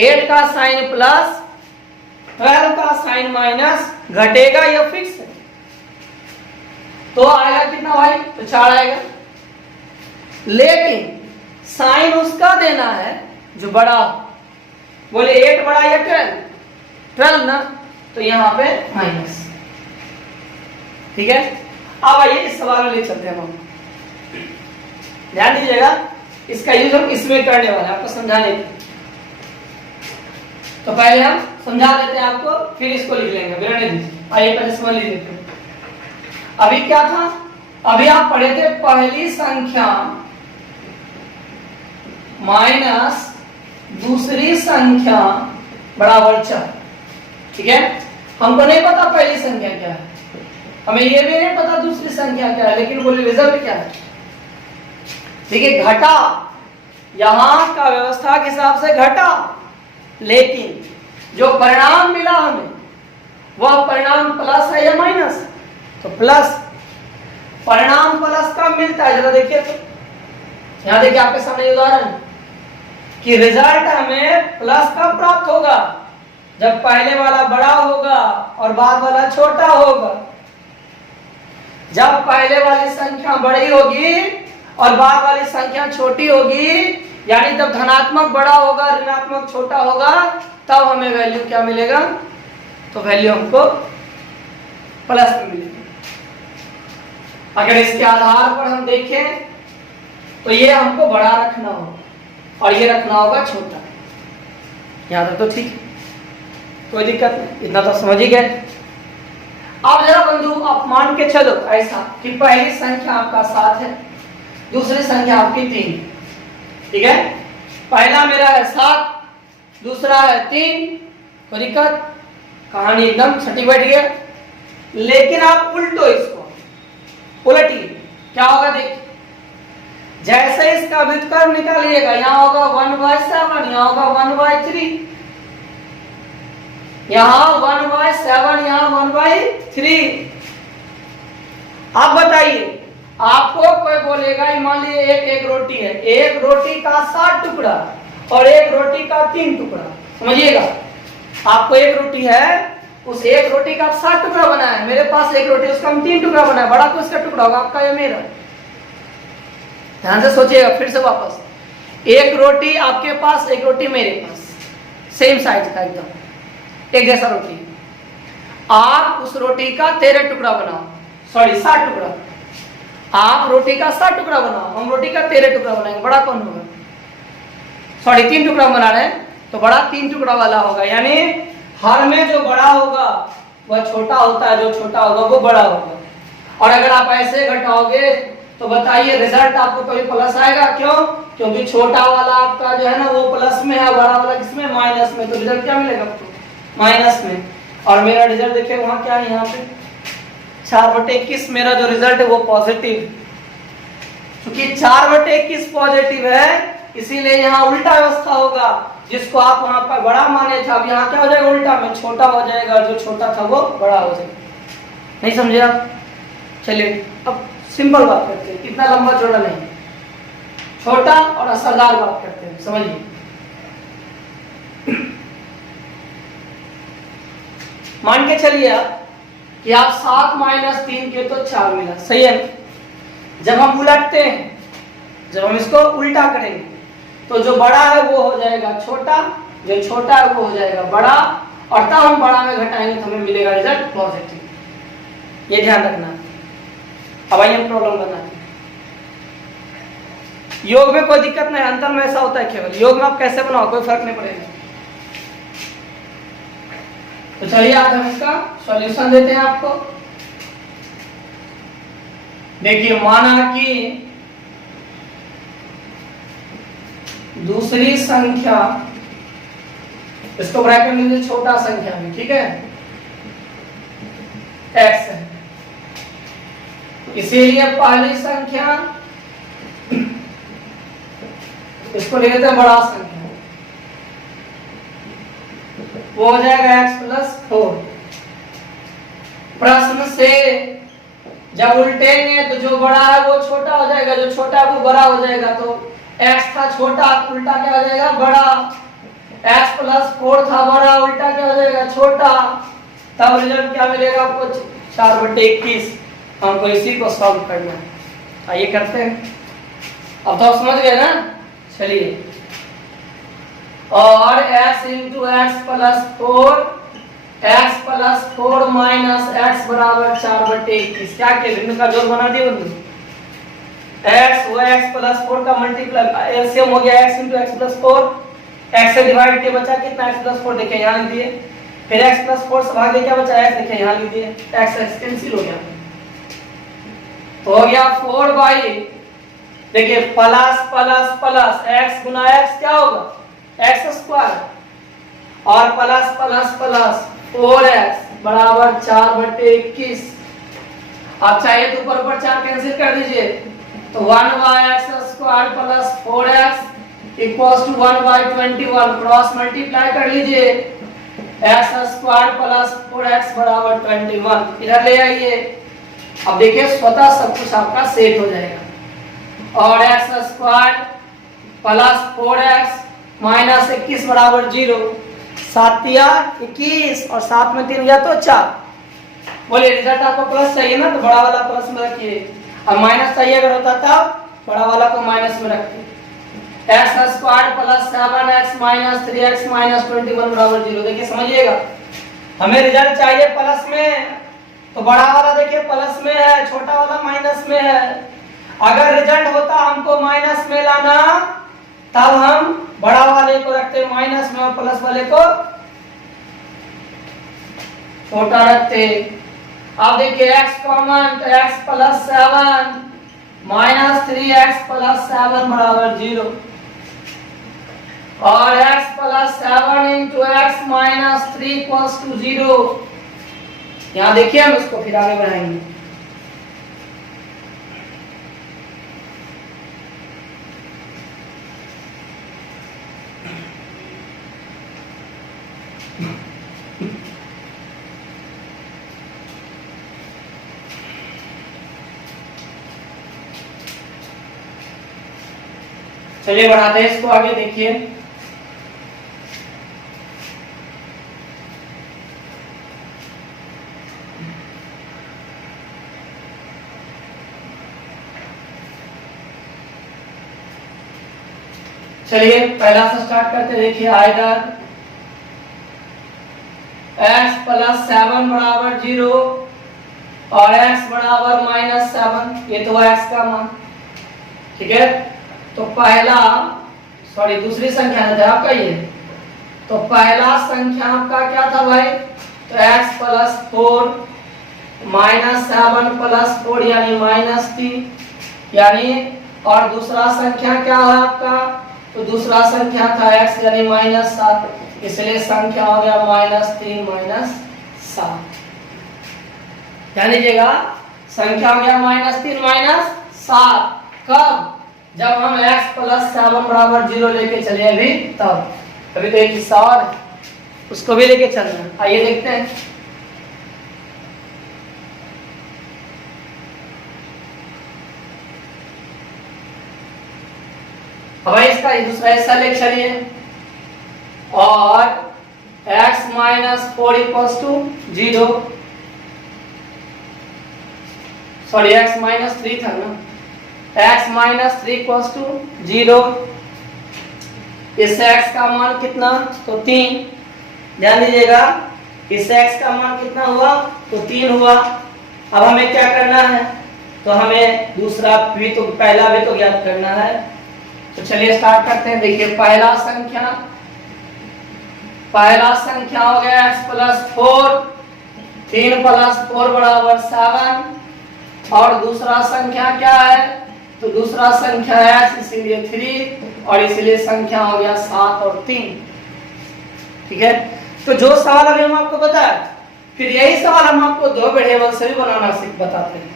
8 का साइन प्लस 12 का साइन माइनस घटेगा, यह फिक्स है। तो आएगा कितना भाई, तो 4 आएगा। लेकिन साइन उसका देना है जो बड़ा, बोले 8 बड़ा या 12 ना, तो यहां पे माइनस। ठीक है, अब आइए इस सवाल में ले चलते हैं हम। ध्यान दीजिएगा, इसका यूज हम इसमें करने वाले हैं आपको समझाने के। तो पहले हम समझा देते हैं आपको, फिर इसको लिख लेंगे, रहने दीजिए। आइए पहले समझ लीजिए। अभी क्या था, अभी आप पढ़े थे पहली संख्या माइनस दूसरी संख्या बराबर 4। ठीक है, हमको नहीं पता पहली संख्या क्या है, हमें ये भी नहीं पता दूसरी संख्या क्या है, लेकिन बोले रिजल्ट क्या है। देखिए घटा, यहां का व्यवस्था के हिसाब से घटा, लेकिन जो परिणाम मिला हमें वह परिणाम प्लस है या माइनस, तो प्लस। परिणाम प्लस कब मिलता है, जरा देखिए तो। यहां देखिए आपके सामने उदाहरण कि रिजल्ट हमें प्लस कब प्राप्त होगा, जब पहले वाला बड़ा होगा और बाद वाला छोटा होगा। जब पहले वाली संख्या बड़ी होगी और बाद वाली संख्या छोटी होगी, यानी जब धनात्मक बड़ा होगा ऋणात्मक छोटा होगा, तब हमें वैल्यू क्या मिलेगा, तो वैल्यू हमको प्लस में मिलेगी। अगर इसके आधार पर हम देखें तो ये हमको बड़ा रखना होगा और ये रखना होगा छोटा। यहां तक तो ठीक है, कोई दिक्कत नहीं, इतना तो समझ ही गए। अब जरा बंधु आप मान के चलो ऐसा कि पहली संख्या आपका 7 है, दूसरी संख्या आपकी 3। ठीक है, पहला मेरा है 7, दूसरा है 3, कोई दिक्कत, कहानी एकदम सटीक बैठ गया। लेकिन आप उल्टो इसको, उलटिए, क्या होगा देखिए। जैसे इसका व्युत्क्रम निकालिएगा, यहां होगा 1/7, यहां होगा 1/3, यहां 1/7, यहां 1/3। अब बताइए, आपको कोई बोलेगा मान लीजिए एक रोटी है, एक रोटी का 7 टुकड़ा और एक रोटी का 3 टुकड़ा। समझिएगा, आपको एक रोटी है, उस एक रोटी का 7 टुकड़ा बना है, मेरे पास एक रोटी उसका 3 टुकड़ा बना है, बड़ा तो उसका टुकड़ा होगा, आपका या मेरा। ध्यान से सोचिएगा, फिर से वापस, एक रोटी आपके पास, एक रोटी मेरे पास, सेम साइज का एकदम एक जैसा रोटी। आप उस रोटी का 13 टुकड़ा बनाओ, सॉरी 7 टुकड़ा। आप रोटी का 7 टुकड़ा बनाओ, हम रोटी का 13 टुकड़ा बनाएंगे, बड़ा कौन होगा, सॉरी 3 टुकड़ा बना रहे हैं तो बड़ा 3 टुकड़ा वाला होगा। यानी हर में जो बड़ा होगा वह छोटा होता है, जो छोटा होगा वो बड़ा होगा। और अगर आप ऐसे घटाओगे तो बताइए रिजल्ट आपको कभी प्लस आएगा, क्यों, क्योंकि छोटा वाला आपका जो है ना वो प्लस में है, बड़ा वाला किसमें, माइनस में, तो रिजल्ट क्या मिलेगा आपको, माइनस में। और मेरा रिजल्ट देखिए वहां क्या है, यहाँ पे 4/21 मेरा जो रिजल्ट है वो पॉजिटिव। क्योंकि 4/21 पॉजिटिव है, इसीलिए यहाँ उल्टा व्यवस्था होगा, जिसको आप वहां पर बड़ा माने थे, अब यहाँ क्या हो जाएगा, उल्टा में छोटा हो जाएगा, जो छोटा था वो बड़ा हो जाएगा। नहीं समझे आप, चलिए अब सिंपल बात करते हैं, इतना लंबा चौड़ा नहीं, छोटा और असरदार बात करते हैं, समझिए। मान के चलिए आप कि आप 7 - 3 के तो 4 मिला, सही है। जब हम उलटते हैं, जब हम इसको उल्टा करेंगे तो जो बड़ा है वो हो जाएगा छोटा, जो छोटा है वो हो जाएगा बड़ा, और तब हम बड़ा में घटाएंगे तो हमें मिलेगा रिजल्ट पॉजिटिव। ये ध्यान रखना। अब आइए हम प्रॉब्लम बनाते हैं। योग में कोई दिक्कत नहीं, अंतर में ऐसा होता है केवल, योग में आप कैसे बनाओ कोई फर्क नहीं पड़ेगा। तो चलिए आज हम इसका सॉल्यूशन देते हैं आपको। देखिए, माना कि दूसरी संख्या, इसको ब्रैकेट में लीजिए, छोटा संख्या में, ठीक है, x है, इसीलिए पहली संख्या इसको ले लेते हैं बड़ा संख्या, वो हो जाएगा x+4। प्रश्न से जब उल्टेंगे तो जो बड़ा है वो छोटा हो जाएगा, जो छोटा है वो बड़ा हो जाएगा। तो x था छोटा, उल्टा क्या हो जाएगा, बड़ा। x+4 था बड़ा, उल्टा क्या हो जाएगा, छोटा। तब रिजल्ट क्या मिलेगा आपको, 4/21। हमको इसी को सॉल्व करना है, आइए करते हैं। अब तो आप समझ गए ना, चलिए। और x × x+4 x plus 4 minus x बराबर 4/21। क्या के भिन्न का जोड़ बना दिए बंधु। x वो x प्लस 4 का मल्टीप्लाई एलसीएम हो गया x into x plus 4। x से डिवाइड के बचा कितना x प्लस 4 देखिए यहाँ लिख दिए। फिर x प्लस 4 से भाग दे क्या बचा x देखिए यहाँ लिख दिए। x कैंसिल हो गया तो हो गया 4 बाई देखिए प्लस प्लस प्लस x गुना x क्या होगा x स्क्वायर और प्लस प्लस प्लस 4x बराबर 4/21। अब चाहिए तो ऊपर ऊपर 4 कैंसिल कर दीजिए तो 1/x square plus 4x equals to 1/21। Cross multiply कर लीजिए x स्क्वायर प्लस 4x बराबर 21। इधर ले आइए। अब देखिए स्वतः सब कुछ आपका सेट हो जाएगा और x square plus 4x minus 21 बराबर 0। 7 या 21 और 7 में 3 या तो 4। बोले रिजल्ट आपको प्लस चाहिए ना तो बड़ा वाला प्लस में रखिए और माइनस चाहिए अगर होता तब बड़ा वाला को माइनस में रखिए। x square plus 7x minus 3x minus 21 बराबर 0। देखिए समझिएगा हमें रिजल्ट चाहिए प्लस में तो बड़ा वाला देखिए प्लस में है छोटा वाला माइनस में है। अगर रिजल्ट होता हमको माइनस में लाना तब हम बड़ा वाले को रखते माइनस में और प्लस वाले को छोटा रखते। अब देखिए x कॉमन तो x plus 7 minus 3x plus 7 बराबर 0 और x plus 7 into x minus 3 equals to 0। यहाँ देखिए हम इसको फिर आगे बढ़ाएंगे। चलिए बढ़ाते हैं इसको आगे। देखिए चलिए पहला से स्टार्ट करते हैं। देखिए आइदर x प्लस 7 बराबर 0 और x बराबर माइनस 7। ये तो x का मान ठीक है। तो पहला दूसरी संख्या था आपका ये। तो पहला संख्या आपका क्या था भाई तो x प्लस 4 माइनस 7 प्लस 4 यानी माइनस 3 यानी और दूसरा संख्या क्या है आपका तो दूसरा संख्या था x यानी माइनस 7 इसलिए संख्या हो गया माइनस 3 माइनस 7। ध्यान दीजिएगा संख्या हो गया माइनस 3 माइनस 7 कब जब हम x प्लस 7 बराबर 0 लेके चले अभी तब। अभी तो एक हिस्सा और उसको भी लेके चलना है। आइए देखते हैं। अब इसका दूसरा हिस्सा लेके चलिए और x minus 4 equals to 0 x minus 3 था ना x माइनस 3 इक्वल्स टू 0। इससे x का मान कितना तो 3। ध्यान दीजिएगा इससे x का मान कितना हुआ तो 3 हुआ। अब हमें क्या करना है तो हमें दूसरा भी तो पहला भी तो ज्ञात करना है। तो चलिए स्टार्ट करते हैं। देखिए पहला संख्या हो गया x प्लस 4 3 प्लस 4 बराबर 7 और दूसरा संख्या क्या है तो दूसरा संख्या है इसीलिए 3 और इसलिए संख्या हो गया 7 और 3। ठीक है। तो जो सवाल अभी हम आपको बताया फिर यही सवाल हम आपको दो वेरिएबल से भी बनाना बताते हैं।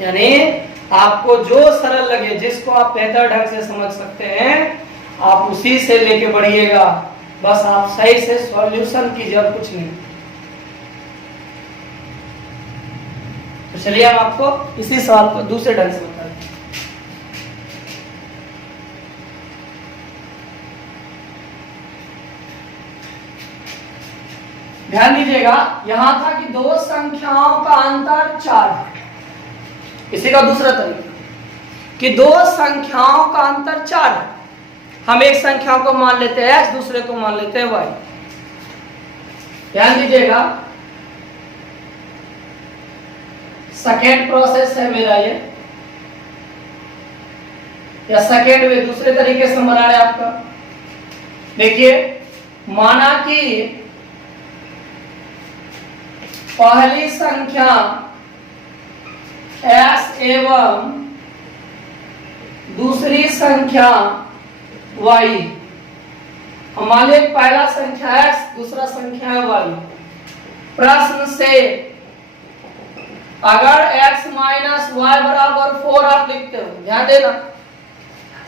यानी आपको जो सरल लगे जिसको आप बेहतर ढंग से समझ सकते हैं आप उसी से लेके बढ़िएगा। बस आप सही से सॉल्यूशन कीजिए और कुछ नहीं। तो चलिए हम आपको इसी सवाल को दूसरे ढंग से बताते हैं। ध्यान दीजिएगा यहां था कि दो संख्याओं का अंतर 4 है। इसी का दूसरा तरीका कि दो संख्याओं का अंतर 4 है। हम एक संख्या को मान लेते हैं x दूसरे को मान लेते हैं y। ध्यान दीजिएगा, सेकेंड प्रोसेस है मेरा ये, या सेकेंड वे, दूसरे तरीके से बना रहे आपका। देखिए, माना कि पहली संख्या x एवं दूसरी संख्या y, मान लीजिए पहला संख्या x, दूसरा संख्या है y। प्रश्न से अगर x माइनस वाई बराबर 4 आप लिखते हो, ध्यान देना,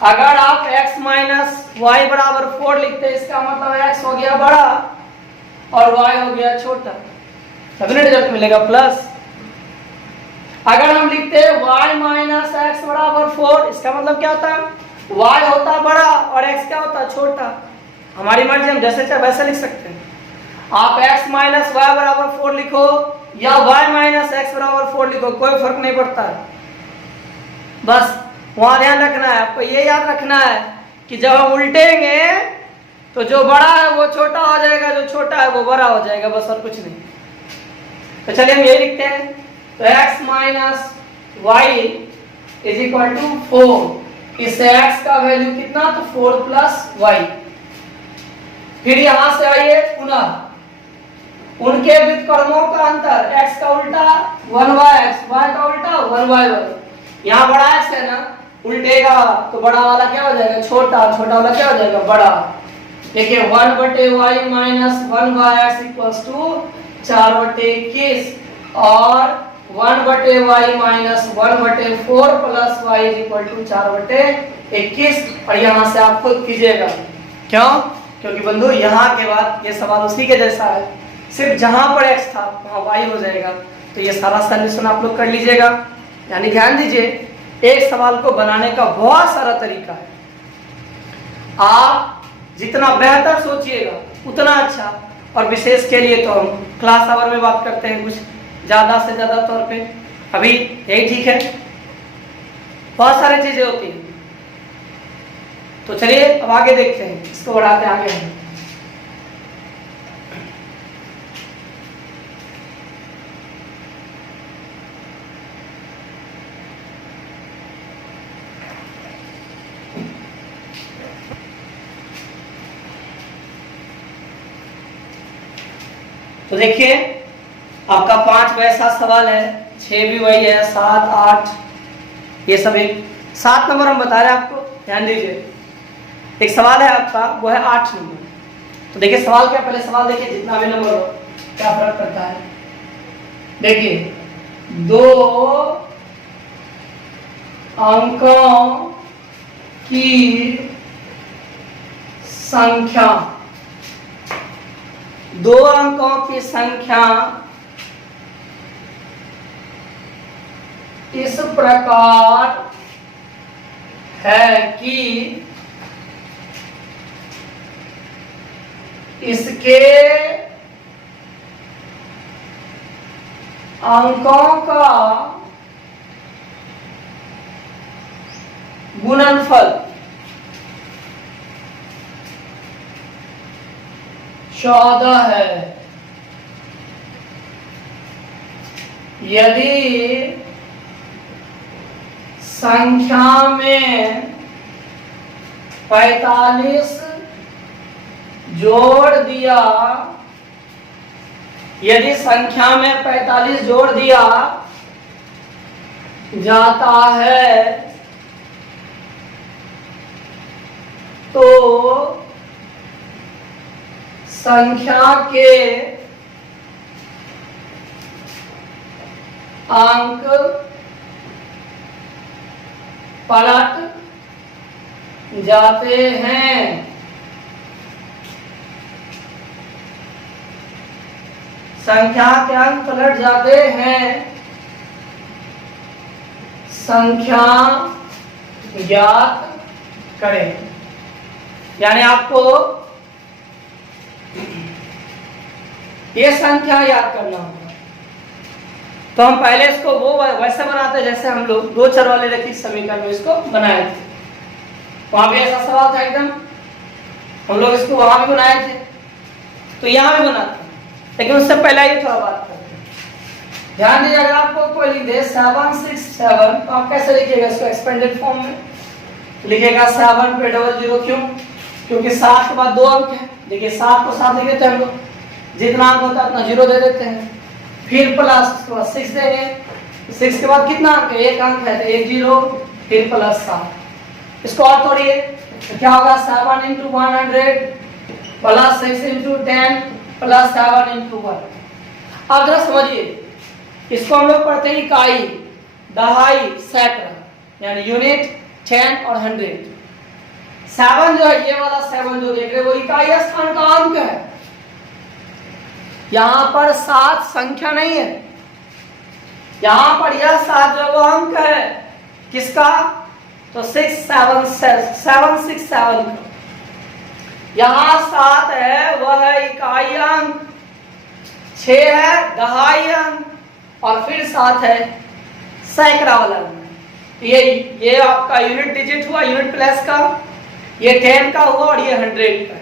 अगर आप x माइनस वाई बराबर 4 लिखते हैं, इसका मतलब x हो गया बड़ा और y हो गया छोटा, तभी रिजल्ट मिलेगा प्लस। अगर हम लिखते हैं y माइनस एक्स बराबर 4, इसका मतलब क्या होता है, y होता है बड़ा और x क्या होता है छोटा। हमारी मर्जी, हम जैसे चाहे वैसे लिख सकते हैं। आप x माइनस वाई बराबर 4 लिखो या y माइनस एक्स बराबर 4 लिखो, कोई फर्क नहीं पड़ता है। बस वहां ध्यान रखना है, आपको ये याद रखना है कि जब हम उल्टेंगे तो जो बड़ा है वो छोटा हो जाएगा, जो छोटा है वो बड़ा हो जाएगा, बस और कुछ नहीं। तो चलिए हम ये लिखते हैं, तो x minus y is equal to 4। इससे x का वैल्यू कितना, तो 4 प्लस वाई। फिर यहां से आइए पुनः उनके व्युत्क्रमों का अंतर, x का उल्टा 1y(x), y का उल्टा 1y(y). यहाँ बड़ा x है ना, उल्टेगा तो बड़ा वाला क्या हो जाएगा छोटा, छोटा वाला क्या हो जाएगा बड़ा। देखिए 1/y minus 1y(x) equals to 4/21 और 1/y minus 1/4 plus y is equal to 4/21। और यहाँ से आप खुद कीजिएगा, क्यों, क्योंकि बंधु यहाँ के बाद ये सवाल उसी के जैसा है, सिर्फ जहां पर x था वहां y हो जाएगा। तो ये सारा सॉल्यूशन आप लोग कर लीजिएगा। यानी ध्यान दीजिए, एक सवाल को बनाने का बहुत सारा तरीका है, आप जितना बेहतर सोचिएगा उतना अच्छा। और विशेष के लिए तो हम क्लास आवर में बात करते हैं कुछ ज्यादा से ज्यादा तौर पे, अभी यही ठीक है, बहुत सारी चीजें होती हैं। तो चलिए अब आगे देखते हैं, इसको बढ़ाते आगे हैं। तो देखिए आपका 5 वैसा सवाल है, 6 भी वही है, 7, 8 ये सब एक। 7 नंबर हम बता रहे हैं आपको, ध्यान दीजिए। एक सवाल है आपका, वो है 8 नंबर। तो देखिए सवाल क्या, पहले सवाल देखिए, जितना भी नंबर हो क्या फर्क पड़ता है। देखिए 2 अंकों की संख्या, 2 अंकों की संख्या इस प्रकार है कि इसके अंकों का गुणनफल 14 है। यदि संख्या में 45 जोड़ दिया, यदि संख्या में 45 जोड़ दिया जाता है तो संख्या के अंक पलट जाते हैं। संख्या के अंक पलट जाते हैं। संख्या ज्ञात करें। यानी आपको ये संख्या याद करना होगा। तो हम पहले इसको वो वैसे बनाते जैसे हम लोग 2 चर वाले रैखिक समीकरण में इसको बनाए थे। वहां भी ऐसा सवाल था एकदम, हम लोग इसको वहां भी बनाए थे, तो यहां भी बनाते हैं। लेकिन उससे पहले ये थोड़ा बात करते हैं। ध्यान दीजिए, अगर आपको कोई लिख दे 767 तो आप कैसे लिखिएगा इसको एक्सपेंडेड फॉर्म में? लिखिएगा 7 पे डबल जीरो, क्यों? क्योंकि 7 के बाद 2 अंक है। देखिए 7 को 7 लिख देते हैं हम लोग, जितना अंक होता है उतना जीरो दे देते हैं, फिर प्लस उसके बाद 6 देंगे। 6 के बाद कितना अंक है? 1 अंक है तो 1 जीरो, फिर प्लस 7। इसको और तोड़िए तो क्या होगा? 7 into 100 plus 6 into 10 plus 7 into 1। अब जरा समझिए, इसको हम लोग पढ़ते हैं इकाई, दहाई, सैकड़ा, यानी यूनिट, 10 और 100। 7 जो है, ये वाला 7 जो देख रहे हैं वो इकाई स्थान का अंक है। यहां पर 7 संख्या नहीं है, यहां पर यह 7 जो वो अंक है। किसका? तो 767 का। यहां 7 है वह है इकाई अंक, 6 है दहाई अंक, और फिर 7 है सैकड़ा वाला अंक। ये आपका यूनिट डिजिट हुआ, यूनिट प्लेस का, ये 10 का हुआ और ये 100 का है।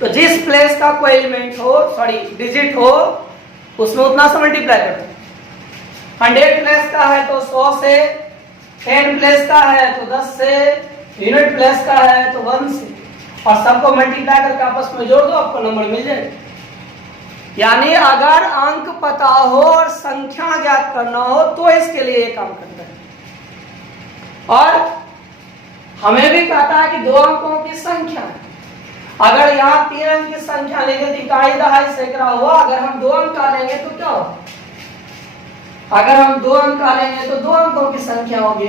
तो जिस प्लेस का कोई एलिमेंट हो, सॉरी डिजिट हो, उसमें उतना से मल्टीप्लाई कर दो। 100 प्लेस का है तो 100 से, 10 प्लेस का है तो 10 से, यूनिट प्लेस का है तो 1 से, और सबको मल्टीप्लाई करके आपस में जोड़ दो, आपको नंबर मिल जाएगा। यानी अगर अंक पता हो और संख्या ज्ञात करना हो तो इसके लिए ये काम करता है। और हमें भी कहता है कि 2 अंकों की संख्या, अगर यहाँ 3 अंक की संख्या लेंगे तो इकाई, दहाई, सैकड़ा हुआ। अगर हम 2 अंक का लेंगे तो क्या होगा? अगर हम 2 अंक का लेंगे तो 2 अंकों की संख्या होगी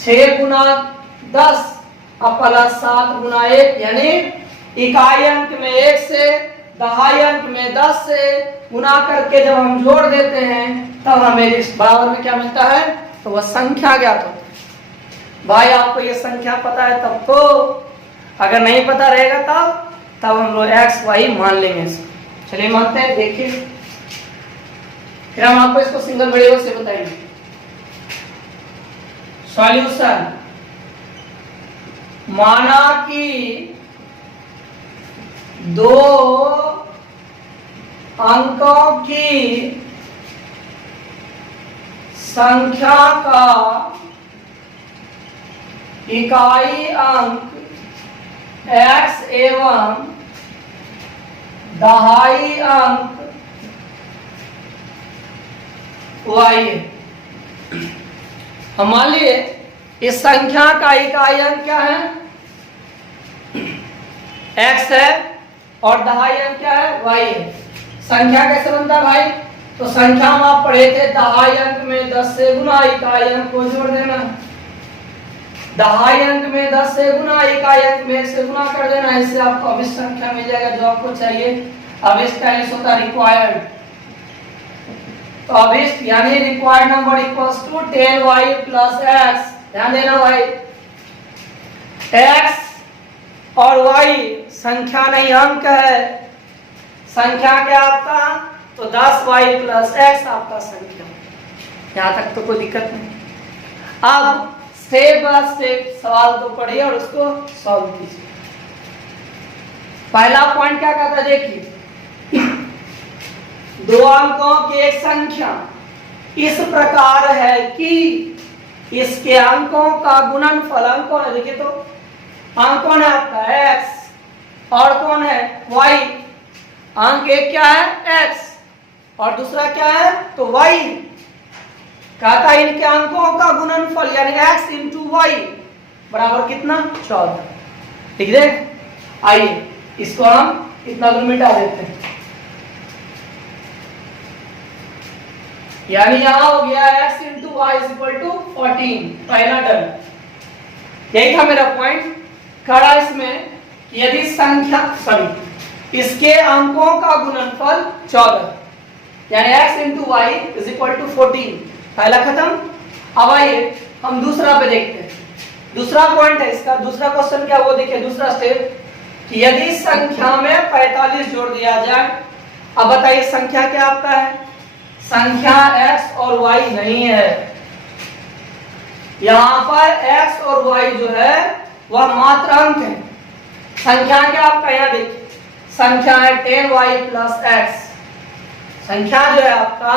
6 गुना 10 और प्लस 7 गुना 1, यानी इकाई अंक में 1 से, दहाई अंक में 10 से गुना करके जब हम जोड़ देते हैं तब हमें इस बराबर में क्या मिलता है? तो वह संख्या ज्ञात होती है। भाई आपको ये संख्या पता है तब तो, अगर नहीं पता रहेगा तब हम लोग x y मान लेंगे। चलिए मानते हैं, देखिए फिर हम आपको इसको सिंगल वेरिएबल से बताएंगे। सॉल्यूशन, माना कि 2 अंकों की संख्या का इकाई अंक x एवं दहाई अंक y है। हम मान लिए इस संख्या का इकाई अंक क्या है? x है, और दहाई अंक क्या है? y है। संख्या कैसे बनता है भाई? तो संख्या में आप पढ़े थे, दहाई अंक में 10 से गुना इकाई अंक को जोड़ देना, दहाई अंक में 10 से गुना इकाई अंक में 1 से गुना कर देना, इससे आपको अभिष्ट संख्या मिल जाएगा जो आपको चाहिए। अभिष्ट का इंग्लिश होता है रिक्वायर्ड। तो अभिष्ट यानी required number equals to 10y plus x। ध्यान देना भाई, x और y संख्या नहीं अंक है। संख्या क्या आपका? तो 10y प्लस x आपका संख्या। यहां तक तो कोई दिक्कत नहीं। अब स्टेप बाय स्टेप सवाल तो पढ़िए और उसको सॉल्व कीजिए। पहला पॉइंट क्या कहता है? देखिए, 2 अंकों की एक संख्या इस प्रकार है कि इसके अंकों का गुणनफल, अंक कौन है? देखिए तो अंक कौन है आपका? x, और कौन है? y। अंक एक क्या है? x, और दूसरा क्या है? तो y। कहता है इनके अंकों का गुणनफल यानी x इंटू वाई बराबर कितना? 14। ठीक है, आइए इसको हम इतना दूर मिटा देते हैं। यानी यहां हो गया x into y is equal to 14। पहला डन। यही था मेरा पॉइंट। खड़ा इसमें यदि संख्या, सॉरी, इसके अंकों का गुणनफल 14 यानी x into y is equal to 14। पहला खत्म। अब आइए हम दूसरा पे देखते हैं। दूसरा पॉइंट है इसका। दूसरा क्वेश्चन क्या? वो देखिए, दूसरा स्टेप कि यदि संख्या में 45 जोड़ दिया जाए। अब बताइए संख्या क्या आपका है? संख्या x और y नहीं है। यहां पर x और y जो है वह मात्र अंक है। संख्या क्या आपका? यहां देखिए, संख्या है 10y प्लस x। संख्या जो है आपका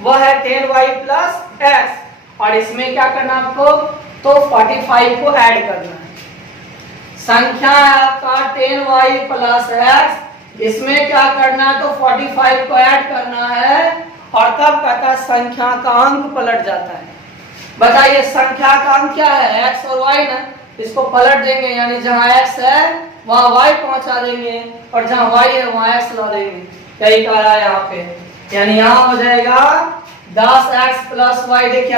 वह है 10y प्लस x, और इसमें क्या करना आपको, तो 45 को ऐड करना है। संख्या है आपका 10y प्लस x, इसमें क्या करना है, तो 45 को ऐड करना है, और तब कहता है संख्या का अंक पलट जाता है। बताइए संख्या का अंक क्या है, x और y ना, इसको पलट देंगे, यानी जहां x है वहां y पहुंचा देंगे, और जहां y है वहां x ला देंगे। यही कह रहा है यहाँ पे, यानी यहाँ हो जाएगा 10x प्लस y। देखिए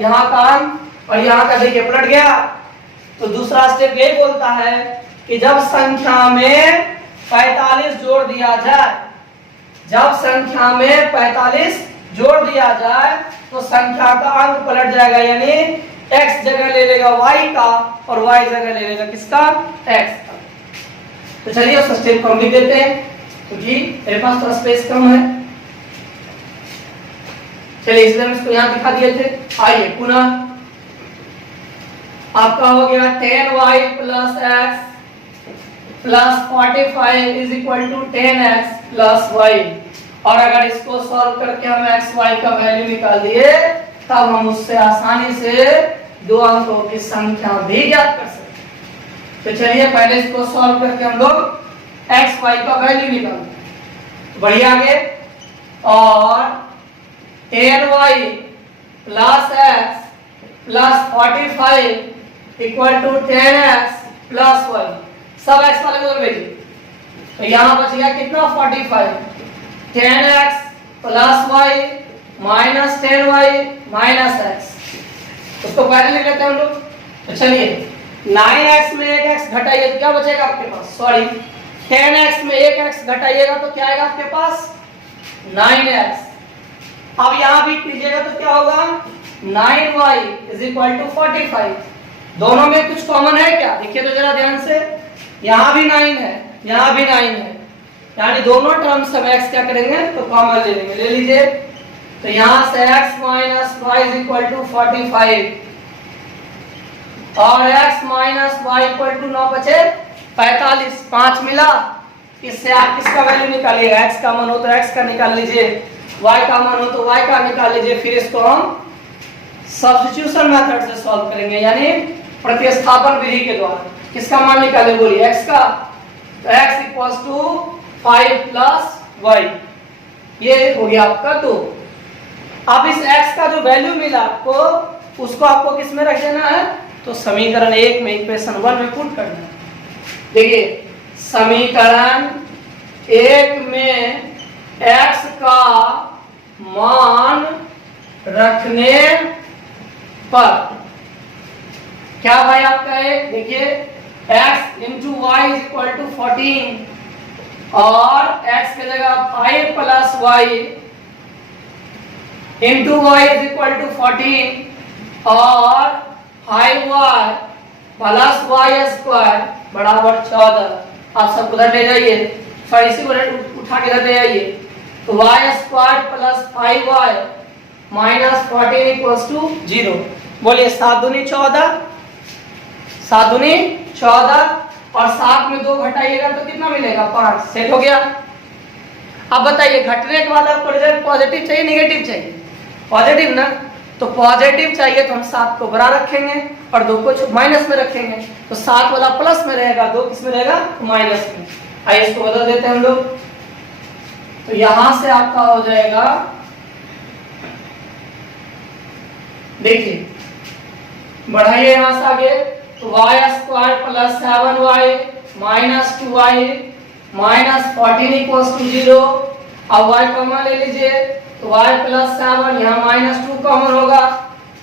यहाँ का अंक और यहाँ का देखिए पलट गया। तो दूसरा स्टेप ये बोलता है कि जब संख्या में 45 जोड़ दिया जाए, जब संख्या में 45 जोड़ दिया जाए तो संख्या का अंक पलट जाएगा, यानी x जगह ले लेगा y का और y जगह ले लेगा किसका, x का। तो चलिए उस स्टेप को हम लिख देते हैं, क्योंकि मेरे पास थोड़ा स्पेस कम है। चलिए इसलिए हम इसको यहाँ दिखा दिए थे। आइए पुनः आपका हो गया 10y plus x plus 45 is equal to 10x plus y। और अगर इसको सॉल्व करके हम x y का वैल्यू निकाल दिए, तब हम उससे आसानी से दो अंकों की संख्या भी ज्ञात कर सकते हैं। तो चलिए पहले इसको सॉल्व करके हम लोग x y का वैल्यू निकालते हैं। बढ़िया आगे, और 10y plus x plus 45 equal to 10x plus y, सब x वाले को भेजिए। तो यहाँ बच गया कितना, 45, 10x plus y minus 10y minus x। उसको पहले लिख लेते हैं हम लोग। तो चलिए 9x में एक x घटाइए तो क्या बचेगा आपके पास, सॉरी 10x में एक x घटाइएगा तो क्या आएगा आपके पास, 9x। अब यहाँ भी कीजिएगा तो क्या होगा, 9y इज इक्वल टू 45। दोनों में कुछ कॉमन है क्या, देखिए तो जरा ध्यान से, यहाँ भी 9 है, यहाँ भी 9 है, यानी दोनों टर्म्स हम x क्या करेंगे, तो कॉमन ले लेंगे। ले लीजिए, तो यहाँ से x minus y is equal to 45, और x minus y equal to 9 बचे 45, 5 मिला। इससे आप किसका वैल्यू निकालिएगा, x का मान हो तो x का निकाल लीजिए, y का मान हो तो y का निकाल लीजिए। फिर इसको हम सब्स्टिट्यूशन मेथड से सॉल्व करेंगे, यानी प्रतिस्थापन विधि के द्वारा। किसका मान निकाले बोलिए, x का, तो x equals to 5 plus y, ये हो गया आपका 2। अब इस x का जो वैल्यू मिला आपको, उसको आपको किस में रख देना है, तो समीकरण 1 में, इक्वेशन 1 में पुट करना है। देखिए समीकरण 1 में x का मान रखने पर क्या भाई आपका एक, देखिए x into y is equal to 14, और x की जगह 5 plus y into y is equal to 14, और 5y प्लस वाई स्क्वायर बराबर 14। आप सब उधर ले जाइए, सॉरी इसी को उठा के इधर ले आइए। तो y square plus 5y minus 14 equals to 0। बोलिए 7 दूनी 14, 7 दूनी 14, और 7 में 2 घटाइएगा तो कितना मिलेगा, 5। सेट हो गया। अब बताइए घटने के बाद आपको रिजल्ट पॉजिटिव चाहिए नेगेटिव चाहिए, पॉजिटिव ना, तो पॉजिटिव चाहिए तो हम 7 को बड़ा रखेंगे और 2 को माइनस में रखेंगे। तो 7 वाला प्लस में रहेगा, 2 किस में रहेगा, माइनस में। आइए इसको बदल देते हैं हम लोग। तो यहां से आपका हो जाएगा, देखिए बढ़ाइए यहां से आगे, तो y square plus 7y minus 2y minus 14 equals to 0। अब y कॉमन ले लीजिए, तो y प्लस 7, यहाँ माइनस 2 कॉमन होगा।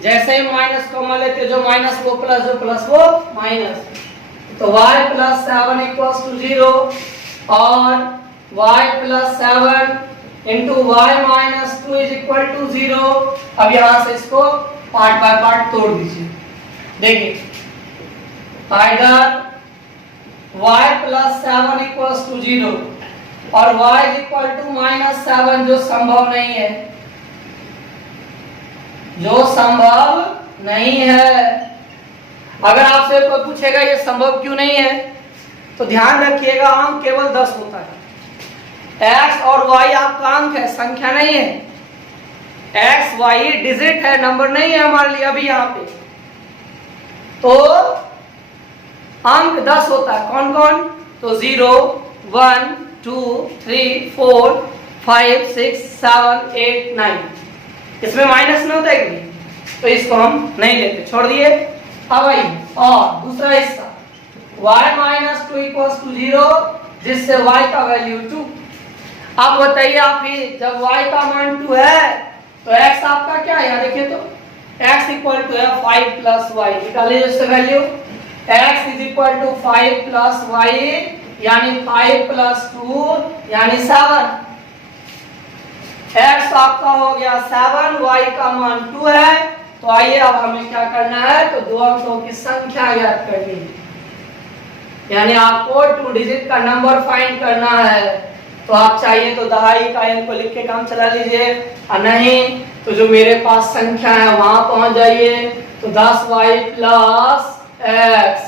जैसे ही माइनस कॉमन लेते, जो माइनस वो प्लस, जो प्लस वो माइनस, तो y प्लस 7 इक्वल्स टू 0, और y plus 7 into y minus 2 is equal to 0। अब यहाँ से इसको पार्ट बाय पार्ट तोड़ दीजिए। देखिए either y plus 7 equals to 0 और y is equal to minus 7, जो संभव नहीं है, जो संभव नहीं है। अगर आपसे कोई पूछेगा ये संभव क्यों नहीं है, तो ध्यान रखिएगा अंक केवल 10 होता है, x और y आपका अंक है, संख्या नहीं है। x y डिजिट है, नंबर नहीं है हमारे लिए अभी यहाँ पे। तो अंक 10 होता है, कौन कौन? तो 0 1 2 3 4 5 6 7 8 9। इसमें माइनस नहीं होता है, तो इसको हम नहीं लेते, छोड़ दिए। अब आइए और दूसरा हिस्सा, y माइनस 2 इक्वल्स टू 0, जिससे y का वैल्यू 2। अब बताइए आप ही, जब y का मान 2 है तो x आपका क्या है? यहाँ देखिए तो x इक्वल टू है 5 प्लस y, निकालिए इससे value. x is equal to 5 plus y, यानी 5 प्लस 2 यानी 7। x आपका हो गया 7, y का मान 2 है। तो आइए अब हमें क्या करना है, तो दो अंकों की संख्या ज्ञात करनी है, यानी आपको 2 डिजिट का नंबर फाइंड करना है। तो आप चाहिए तो दहाई का अंक को लिख के काम चला लीजिए, और नहीं तो जो मेरे पास संख्या है वहां पहुंच जाइए। तो 10y plus x,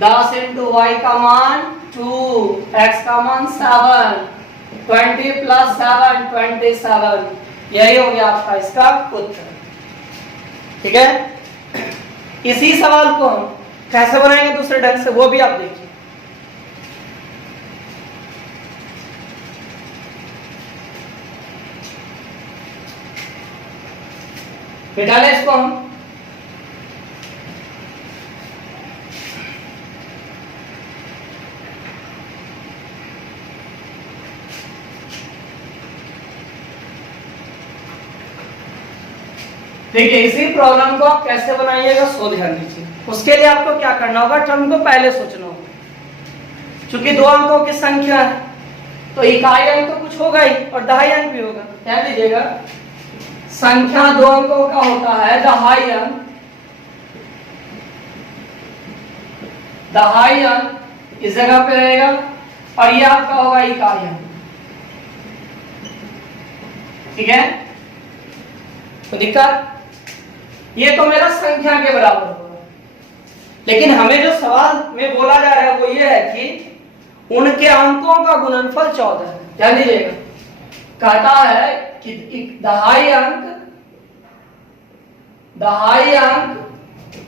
10 into y का मान 2, x का मान 7, 20 प्लस 7 27। यही हो गया आपका इसका उत्तर। ठीक है, इसी सवाल को हम कैसे बनाएंगे दूसरे ढंग से, वो भी आप देखिए। बिठा ले इसको हम। देखिए, इसी प्रॉब्लम को आप कैसे बनाइएगा सो ध्यान दीजिए। उसके लिए आपको क्या करना होगा, टर्म को पहले सोचना होगा। चूंकि दो अंकों की संख्या है तो इकाई अंक तो कुछ होगा ही और दहाई अंक भी होगा। ध्यान दीजिएगा, संख्या दो अंकों का होता है दहाई अंक, दहाई अंक इस जगह पे रहेगा, और ये आपका होगा इकाई अंक। ठीक है, तो दिक्कत, ये तो मेरा संख्या के बराबर होगा। लेकिन हमें जो सवाल में बोला जा रहा है वो ये है कि उनके अंकों का गुणनफल 14 है। ध्यान दीजिएगा, कहता है कि दहाई अंक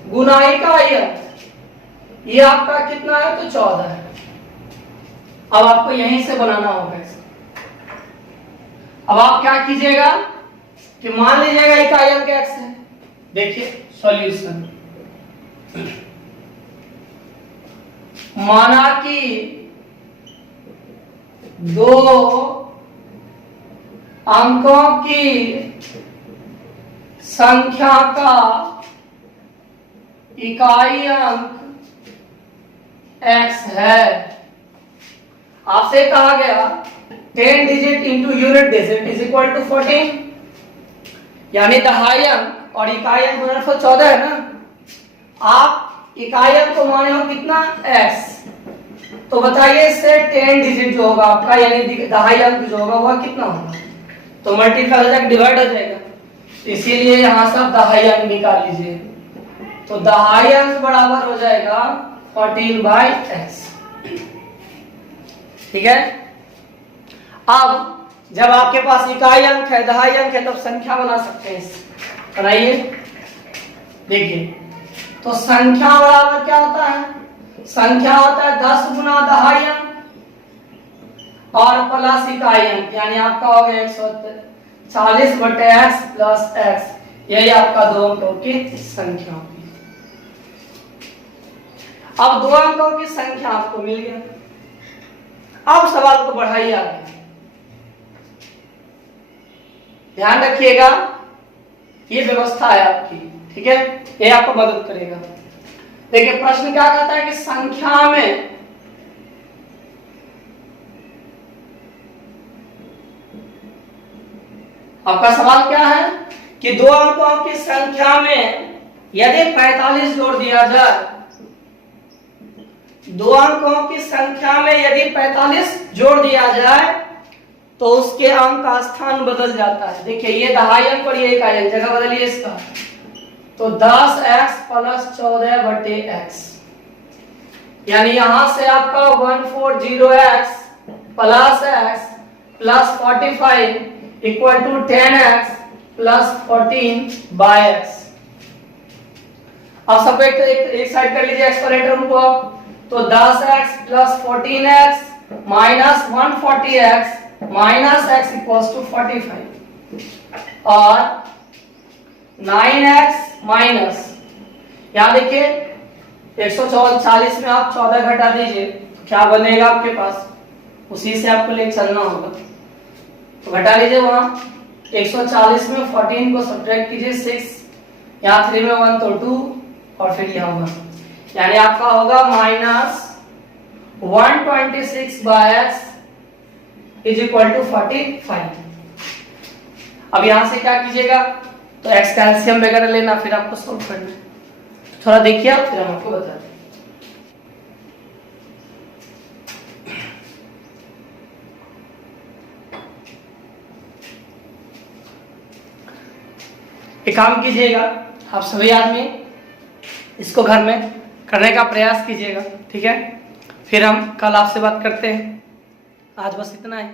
गुना इकाई अंक, ये आपका कितना है? तो 14 है। अब आपको यहीं से बनाना होगा इसको। अब आप क्या कीजिएगा कि मान लीजिएगा इकाई अंक x है। देखिए सॉल्यूशन, माना कि दो अंकों की संख्या का इकाई अंक x है। आपसे कहा गया 10 digit into unit digit is equal to 14, यानी दहाई अंक और इकाई अंक गुणनफल 14 है ना। आप इकाई अंक को माने हो कितना? x। तो बताइए इससे 10 डिजिट जो होगा आपका, यानी दहाई अंक जो होगा वह कितना होगा? तो मल्टीप्लाई हो जाएगा, डिवाइड हो जाएगा। इसीलिए यहां से आप दहाई अंक निकाल लीजिए। तो दहाई अंक बराबर हो जाएगा 14/x। ठीक है, अब जब आपके पास इकाई अंक है, दहाई अंक है, तब संख्या बना सकते हैं। बनाइए, देखिए, तो संख्या बराबर क्या होता है? संख्या होता है 10 गुना दहाई अंक और प्लस इकाई अंक, यानी आपका हो गया 140/x प्लस x। यही आपका दो अंकों की संख्या होगी। अब दो अंकों की संख्या आपको मिल गया। अब सवाल को बढ़ाइए आगे, ध्यान रखिएगा, ये व्यवस्था है आपकी। ठीक है, ये आपको मदद करेगा। देखिए, प्रश्न क्या कहता है कि संख्या में आपका सवाल क्या है कि दो अंकों की संख्या में यदि 45 जोड़ दिया जाए, दो अंकों की संख्या में यदि 45 जोड़ दिया जाए तो उसके अंक का स्थान बदल जाता है। देखिए, ये दहाई अंक और ये इकाई अंक, जगह बदलिए इसका। तो 10x प्लस 14/x, यानी यहां से आपका 140x plus x plus 45 equal to 10x plus 14/x। अब सब एक साइड कर लीजिए एक्सपोनेंटर उनको, तो 10x plus 14x minus 140x minus x equals to 45 और 9x माइनस, यहां देखिए 140 में आप 14 घटा दीजिए, क्या बनेगा आपके पास, उसी से आपको ले चलना होगा। तो घटा लीजिए, वहां 140 में 14 को सब्ट्रैक्ट कीजिए 6, यहाँ 3 में 1 तो 2 और फिर यहाँ 1, यानी आपका होगा minus 126/x is equal to 45। अब यहां से क्या कीजिएगा, तो x का एलसीएम वगैरह लेना, फिर आपको सॉल्व करना है। थोड़ा देखिए आप, फिर हम आपको बताते हैं। एक काम कीजिएगा, आप सभी आदमी इसको घर में करने का प्रयास कीजिएगा, ठीक है। फिर हम कल आपसे बात करते हैं, आज बस इतना ही।